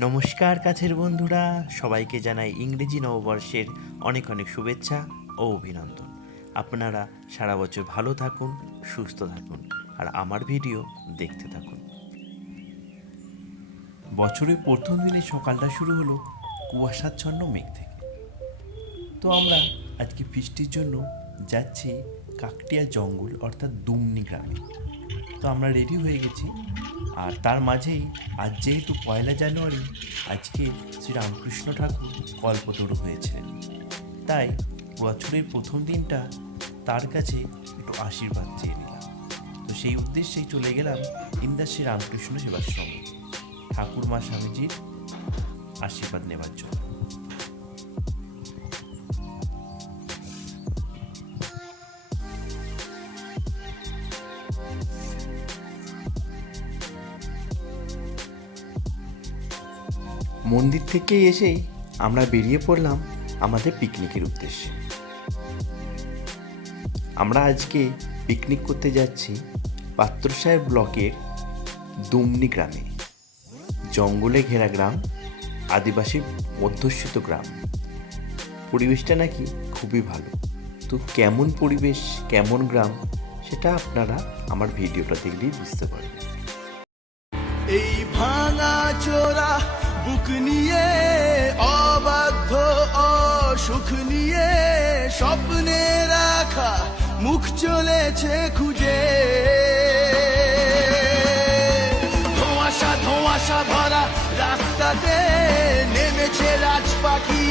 নমস্কার কাছের বন্ধুরা, সবাইকে জানাই ইংরেজি নববর্ষের অনেক অনেক শুভেচ্ছা ও অভিনন্দন। আপনারা সারা বছর ভালো থাকুন, সুস্থ থাকুন আর আমার ভিডিও দেখতে থাকুন। বছরের প্রথম দিনে সকালটা শুরু হলো কুয়াশাচ্ছন্ন মেঘ থেকে। তো আমরা আজকে ফিস্টির জন্য যাচ্ছি কাকটিয়া জঙ্গল অর্থাৎ দুমনি গ্রামে। তো আমরা রেডি হয়ে গেছি, আর তার মাঝেই আজ যেহেতু 1 জানুয়ারি, আজকে শ্রীরামকৃষ্ণ ঠাকুর কল্পতরু হয়েছিলেন, তাই বছরের প্রথম দিনটা তার কাছে একটু আশীর্বাদ চেয়ে নিলাম। তো সেই উদ্দেশ্যেই চলে গেলাম ইন্দা শ্রীরামকৃষ্ণ সেবাশ্রমে ঠাকুরমা স্বামীজির আশীর্বাদ নেবার জন্য। মন্দির থেকে এসেই আমরা বেরিয়ে পড়লাম আমাদের পিকনিকের উদ্দেশ্যে। আমরা আজকে পিকনিক করতে যাচ্ছি পাত্রসাহেব ব্লকের দুমনি গ্রামে। জঙ্গলে ঘেরা গ্রাম, আদিবাসী অধ্যুষিত গ্রাম। পরিবেশটা নাকি খুবই ভালো। তো কেমন পরিবেশ, কেমন গ্রাম, সেটা আপনারা আমার ভিডিওটা দেখলেই বুঝতে পারবেন। এই ভাঙা চোরা বুক নিয়ে, অবাধ্য অসুখ নিয়ে, স্বপ্নে রাখা মুখ চলেছে খুঁজে। ধোঁয়াশা ধোঁয়াশা ভরা রাস্তাতে নেমেছে রাজ পাখি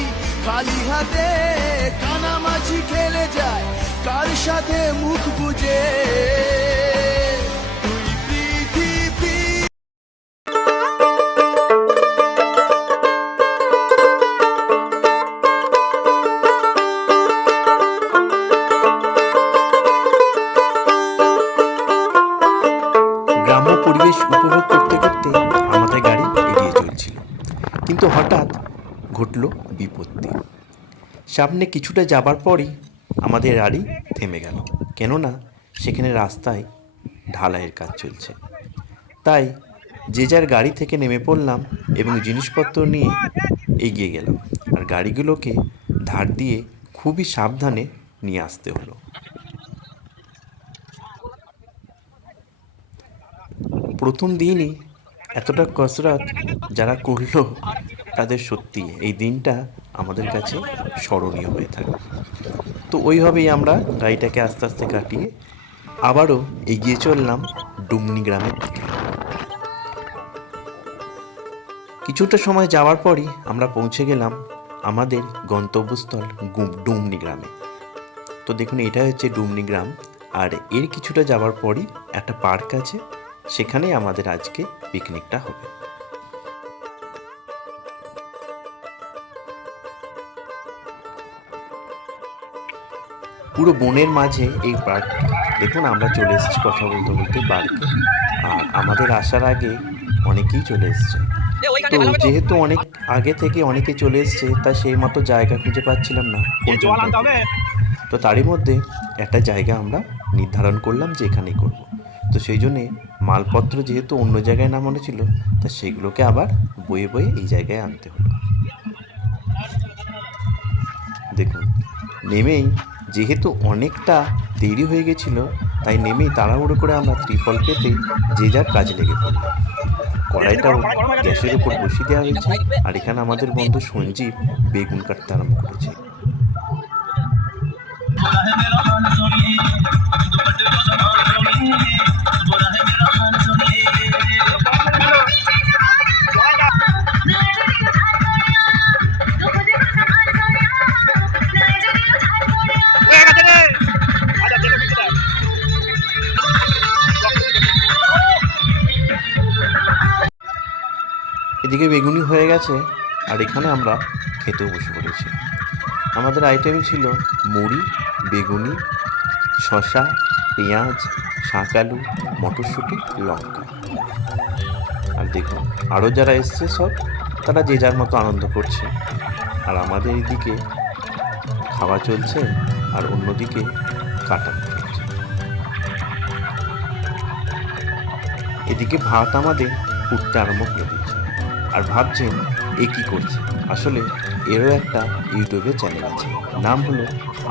খালি হাতে। কানামাছি খেলে যায় কার সাথে মুখ বুঝে। গ্রাম্য পরিবেশ উপভোগ করতে করতে আমাদের গাড়ি এগিয়ে চলছিল, কিন্তু হঠাৎ ঘটল বিপত্তি। সামনে কিছুটা যাবার পরই আমাদের গাড়ি থেমে গেল, কেননা সেখানে রাস্তায় ঢালাইয়ের কাজ চলছে। তাই যে যার গাড়ি থেকে নেমে পড়লাম এবং জিনিসপত্র নিয়ে এগিয়ে গেলাম, আর গাড়িগুলোকে ধার দিয়ে খুবই সাবধানে নিয়ে আসতে হলো। প্রথম দিনই এতটা কসরত যারা করলো, তাদের সত্যি এই দিনটা আমাদের কাছে স্মরণীয় হয়ে থাকে। তো ওইভাবেই আমরা গাড়িটাকে আস্তে আস্তে কাটিয়ে আবারও এগিয়ে চললাম ডুমনি গ্রামের দিকে। কিছুটা সময় যাওয়ার পরই আমরা পৌঁছে গেলাম আমাদের গন্তব্যস্থল ডুমনি গ্রামে। তো দেখুন, এটা হচ্ছে ডুমনি গ্রাম, আর এর কিছুটা যাওয়ার পরই একটা পার্ক আছে, সেখানে আমাদের আজকে পিকনিকটা হবে। পুরো বনের মাঝে এই পার্ক। দেখুন, আমরা চলে এসেছি কথা বলতে বলতে পার্কে, আর আমাদের আসার আগে অনেকেই চলে এসছে। তো যেহেতু অনেক আগে থেকে অনেকে চলে এসছে, তাই সেই মতো জায়গা খুঁজে পাচ্ছিলাম না। তো তারই মধ্যে একটা জায়গা আমরা নির্ধারণ করলাম যে এখানেই করব। তো সেই জন্যে মালপত্র যেহেতু অন্য জায়গায় নামানো ছিল, তা সেগুলোকে আবার বয়ে বয়ে এই জায়গায় আনতে হলো। দেখুন, নেমেই যেহেতু অনেকটা দেরি হয়ে গেছিল, তাই নেমেই তাড়াহুড়ো করে আমরা ত্রিপল পেতে যে যার কাজে লেগে পড়লাম। কড়াইটাও গ্যাসের উপর বসিয়ে দেওয়া হয়েছে, আর এখানে আমাদের বন্ধু সঞ্জীব বেগুন কাটতে আরম্ভ করেছে। এদিকে বেগুনি হয়ে গেছে, আর এখানে আমরা খেতেও বসে পড়েছি। আমাদের আইটেম ছিল মুড়ি, বেগুনি, শসা, পেঁয়াজ, শাক আলু, মটরশুঁটি, লঙ্কা। আর দেখুন, আরও যারা এসছে সব, তারা যে যার মতো আনন্দ করছে, আর আমাদের এদিকে খাওয়া চলছে আর অন্যদিকে কাটানো চলছে। এদিকে ভাত আমাদের উঠতে আরম্ভ করে দিয়েছে। আর ভাবছেন এ কী করছে। আসলে এরও একটা ইউটিউবে চ্যানেল আছে, নাম হলো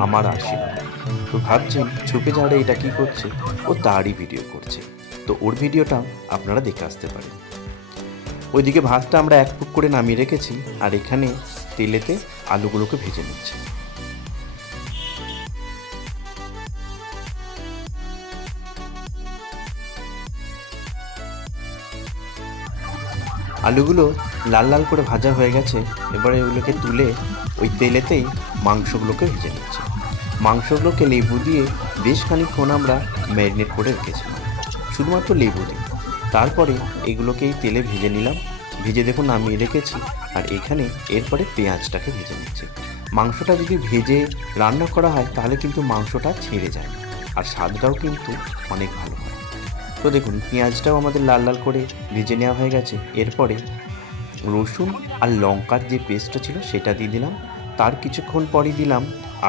আমার আশীর্বাদ। তো ভাবছেন ঝুঁকে ঝাড়ে এটা কী করছে, ও তারই ভিডিও করছে। তো ওর ভিডিওটা আপনারা দেখে আসতে পারেন। ওইদিকে ভাতটা আমরা 1 ফুট করে নামিয়ে রেখেছি, আর এখানে তেলেতে আলুগুলোকে ভেজে নিচ্ছি। আলুগুলো লাল লাল করে ভাজা হয়ে গেছে। এবারে এগুলোকে তুলে ওই তেলেতেই মাংসগুলোকে ভেজে নিচ্ছি। মাংসগুলোকে লেবু দিয়ে বেশ খানিকক্ষণ আমরা ম্যারিনেট করে রেখেছিলাম, শুধুমাত্র লেবু দিয়ে। তারপরে এগুলোকে এই তেলে ভেজে নিলাম, ভেজে দেখুন নামিয়ে রেখেছি। আর এখানে এরপরে পেঁয়াজটাকে ভেজে নিচ্ছি। মাংসটা যদি ভেজে রান্না করা হয় তাহলে কিন্তু মাংসটা ছেড়ে যায়, আর স্বাদটাও কিন্তু অনেক ভালো হয়। তো দেখুন পেঁয়াজটাও আমাদের লাল লাল করে ভেজে নেওয়া হয়ে গেছে। এরপরে রসুন আর লঙ্কার যে পেস্টটা ছিল সেটা দিয়ে দিলাম। তার কিছুক্ষণ পরই দিলাম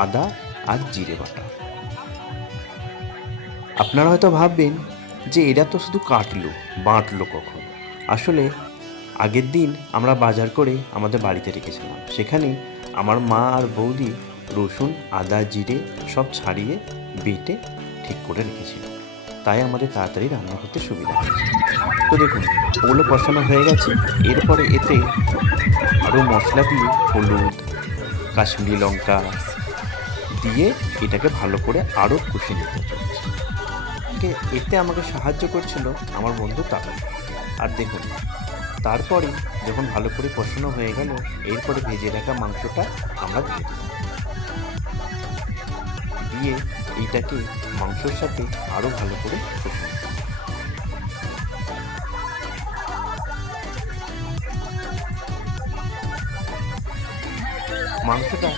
আদা আর জিরে বাটা। আপনারা হয়তো ভাববেন যে এরা তো শুধু কাটলো, বাটলো কখন। আসলে আগের দিন আমরা বাজার করে আমাদের বাড়িতে রেখেছিলাম, সেখানে আমার মা আর বৌদি রসুন আদা জিরে সব ছাড়িয়ে বেটে ঠিক করে রেখেছিল, তাই আমাদের তাড়াতাড়ি রান্না করতে সুবিধা হয়েছে। তো দেখুন ওগুলো কষানো হয়ে গেছে। এরপরে এতে আরও মশলা দিয়ে হলুদ কাশ্মীরি লঙ্কা দিয়ে এটাকে ভালো করে আরও কষে নিতে চলছে। এতে আমাকে সাহায্য করছিল আমার বন্ধু তারা। আর দেখুন তারপরে যখন ভালো করে কষানো হয়ে গেল, এরপরে ভেজে রাখা মাংসটা আমরা দিয়ে দিলাম। দিয়ে এইটাকে মাংসের সাথে আরও ভালো করে কষে নিতে। মাংসটা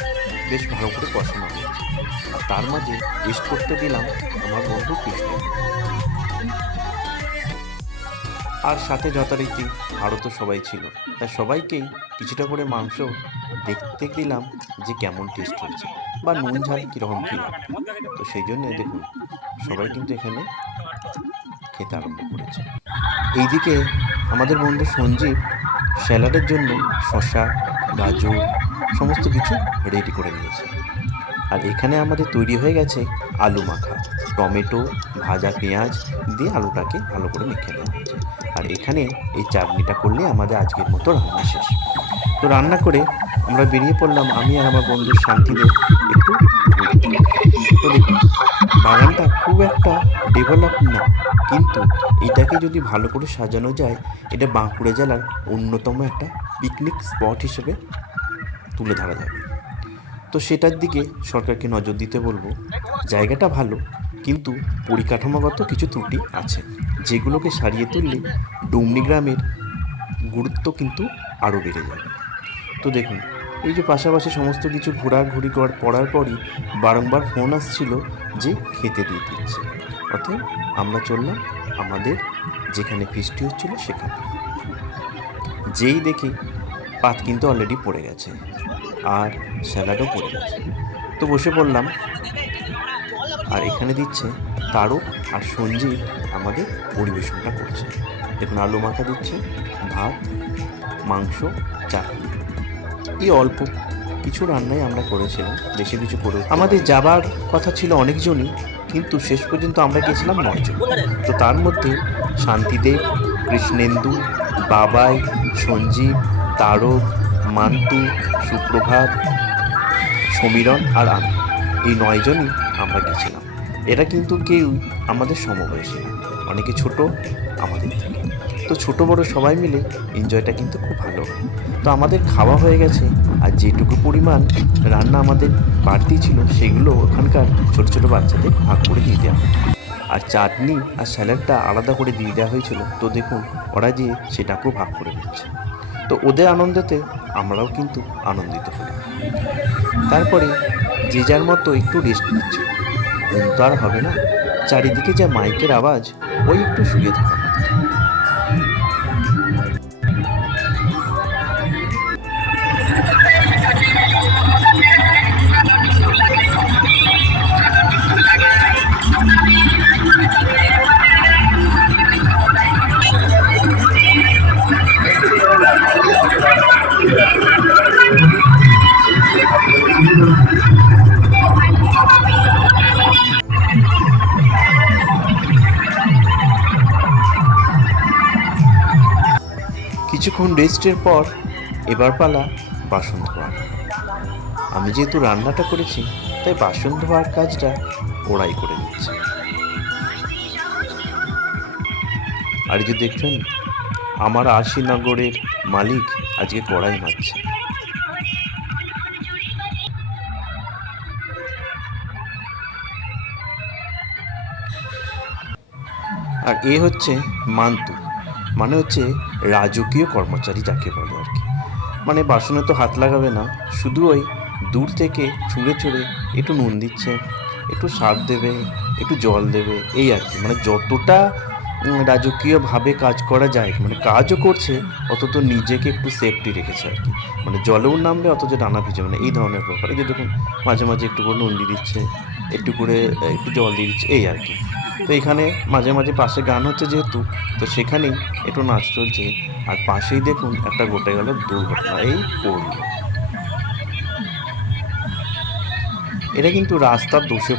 বেশ ভালো করে কষানো হয়েছে, আর তার মাঝে টেস্ট করতে দিলাম আমার বন্ধু কৃষ্ণ। আর সাথে যথারীতি আরও তো সবাই ছিল, তাই সবাইকেই কিছুটা করে মাংস দেখতে দিলাম যে কেমন টেস্ট হয়েছে বা নুন ঝাল কীরকম কী লাগে। তো সেই জন্য দেখুন সবাই কিন্তু এখানে খেতে আরম্ভ করেছে। এইদিকে আমাদের বন্ধু সঞ্জীব স্যালাডের জন্য শসা গাজর সমস্ত কিছু রেডি করে নিয়েছে। আর এখানে আমাদের তৈরি হয়ে গেছে আলু মাখা, টমেটো ভাজা পেঁয়াজ দিয়ে আলুটাকে ভালো করে মেখে নেওয়া হয়েছে। আর এখানে এই চাটনিটা করলে আমাদের আজকের মতো রান্না শেষ। তো রান্না করে আমরা বেরিয়ে পড়লাম, আমি আর আমার বন্ধু শান্তিদেব একটু ঘুরতে। তো দেখুন বাগানটা খুব একটা ডেভেলপ না, কিন্তু এটাকে যদি ভালো করে সাজানো যায় এটা বাঁকুড়া জেলার অন্যতম একটা পিকনিক স্পট হিসেবে তুলে ধরা যাবে। তো সেটার দিকে সরকারকে নজর দিতে বলবো। জায়গাটা ভালো, কিন্তু পরিকাঠামোগত কিছু ত্রুটি আছে, যেগুলোকে সারিয়ে তুললে ডুমনি গ্রামের গুরুত্ব কিন্তু আরও বেড়ে যাবে। তো দেখুন এই যে পাশাপাশি সমস্ত কিছু ঘোরাঘুরি পড়ার পরই বারংবার ফোন আসছিল যে খেতে দিয়ে দিচ্ছে। অতএব আমরা চললাম আমাদের যেখানে ফিস্টি হচ্ছিল সেখানে। যেই দেখি পাত কিন্তু অলরেডি পড়ে গেছে আর স্যালাডও পড়ে গেছে। তো বসে পড়লাম, আর এখানে দিচ্ছে তারক আর সঞ্জীব আমাদের পরিবেশনটা করছে। দেখুন আলু মাখা দিচ্ছে, ভাত মাংস চাটনি। এই অল্প কিছু রান্নাই আমরা করেছিলাম, বেশি কিছু করে আমাদের যাবার কথা ছিল অনেকজনই, কিন্তু শেষ পর্যন্ত আমরা গেছিলাম 9 জন। তো তার মধ্যে শান্তিদেব, কৃষ্ণেন্দু, বাবাই, সঞ্জীব, তারক, মান্তু, সুপ্রভাত, সমীরণ আর আমি, এই 9 জনই আমরা গেছিলাম। এরা কিন্তু কেউ আমাদের সমবয়সী না, অনেকে ছোট আমাদের থেকে। তো ছোট বড় সবাই মিলে এনজয়টা কিন্তু খুব ভালো। তো আমাদের খাওয়া হয়ে গেছে, আর যেটুকু পরিমাণ রান্না আমাদের বাড়তি ছিল সেগুলো ওখানকার ছোট ছোট বাচ্চাদের ভাগ করে দিয়ে দেওয়া হয়। আর চাটনি আর স্যালাডটা আলাদা করে দিয়ে দেওয়া হয়েছিল। তো দেখুন ওরা যে সেটাকেও ভাগ করে দিচ্ছে। তো ওদের আনন্দেতে আমরাও কিন্তু আনন্দিত হই। তারপরে যে যার মতো একটু রেস্ট নিচ্ছে, ঘুম তো আর হবে না, চারিদিকে যা মাইকের আওয়াজ, ওই একটু শুয়ে থাকা। কিছুক্ষণ রেস্টের পর এবার পালা বাসন ধোয়ার। আমি যেহেতু রান্নাটা করেছি তাই বাসন ধোয়ার কাজটা ওরাই করে নিচ্ছে। আর এই যে দেখছেন, আমার আরশিনগরের মালিক আজকে কড়াই মারছে। আর এ হচ্ছে মান্তু, মানে হচ্ছে রাজকীয় কর্মচারী যাকে বলে আর কি। মানে বাসনে তো হাত লাগাবে না, শুধু ওই দূর থেকে ছুঁড়ে ছুঁড়ে একটু নুন দিচ্ছে, একটু সার দেবে, একটু জল দেবে, এই আর কি। মানে যতটা রাজকীয়ভাবে কাজ করা যায়, মানে কাজও করছে অথচ নিজেকে একটু সেফটি রেখেছে আর কি। মানে জলেও নামবে অথচ ডানা ভিজে, মানে এই ধরনের ব্যাপার। এই যে দেখুন, মাঝে মাঝে একটু করে নুন দিয়ে দিচ্ছে, একটু করে একটু জল দিয়ে দিচ্ছে, এই আর কি। তো এখানে মাঝে মাঝে পাশে গান হচ্ছে যেহেতু, তো সেখানেই একটু নাচ চলছে। আর পাশেই দেখুন একটা ঘটে গেল দুর্ঘটনা, এই পড়ল। এটা কিন্তু রাস্তার দোষে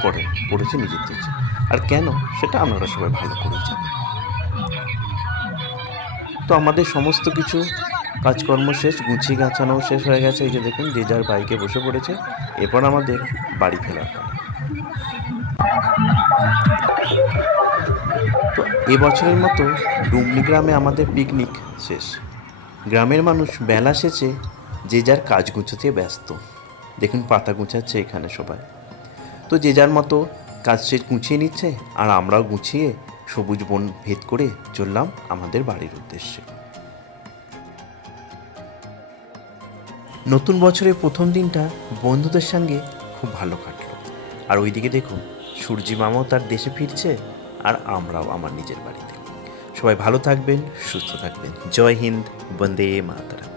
পড়েছে নিজের দোষে। আর কেন, সেটা আপনারা সবাই ভালো করেই জানেন। তো আমাদের সমস্ত কিছু কাজকর্ম শেষ, গুছিয়ে গাছানো শেষ হয়ে গেছে। এই যে দেখুন, যে যার বাইকে বসে পড়েছে। এরপর আমাদের বাড়ি ফেরার পালা। তো এবছরের মতো ডুমনি গ্রামে আমাদের পিকনিক শেষ। গ্রামের মানুষ বেলা শেষে যে যার কাজ গুছোতে ব্যস্ত। দেখুন পাতা গুছাচ্ছে এখানে সবাই। তো যে যার মতো কাজ শেষ গুছিয়ে নিচ্ছে, আর আমরাও গুছিয়ে সবুজ বন ভেদ করে চললাম আমাদের বাড়ির উদ্দেশ্যে। নতুন বছরের প্রথম দিনটা বন্ধুদের সঙ্গে খুব ভালো কাটলো। আর ওইদিকে দেখুন, সূর্যি মামাও তার দেশে ফিরছে, আর আমরাও আমার নিজের বাড়িতে। সবাই ভালো থাকবেন, সুস্থ থাকবেন। জয় হিন্দ, বন্দে মাতরম।